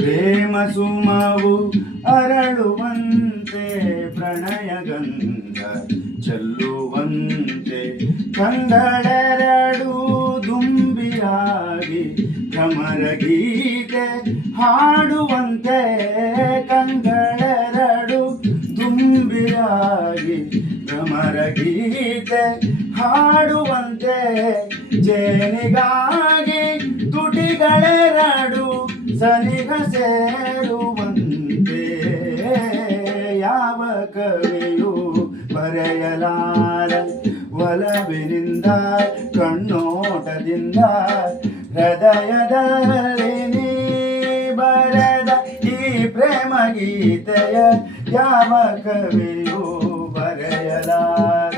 ಪ್ರೇಮ ಸುಮವು ಅರಳುವಂತೆ ಪ್ರಣಯ ಗಂಧ ಚೆಲ್ಲುವಂತೆ ಕಂಗಳೆರಡು ದುಂಬಿಯಾಗಿ ಭ್ರಮರ ಗೀತೆ ಹಾಡುವಂತೆ ಕಂಗಳೆರಡು ದುಂಬಿಯಾಗಿ ಭ್ರಮರ ಗೀತೆ ಹಾಡುವಂತೆ ಜೇನಿಗಾಗಿ ತುಟಿಗಳೆರಡು ಸನಿಹ ಸೇರುವಂತೆ ಯಾವ ಕವಿಯು ಬರೆಯಲಾರ ಒಲವಿನಿಂದ ಕಣ್ಣೋಟದಿಂದ ಹೃದಯದಲ್ಲಿ ನೀ ಬರೆದ ಈ ಪ್ರೇಮ ಗೀತೆಯ ಯಾವ ಕವಿಯು ಬರೆಯಲಾರ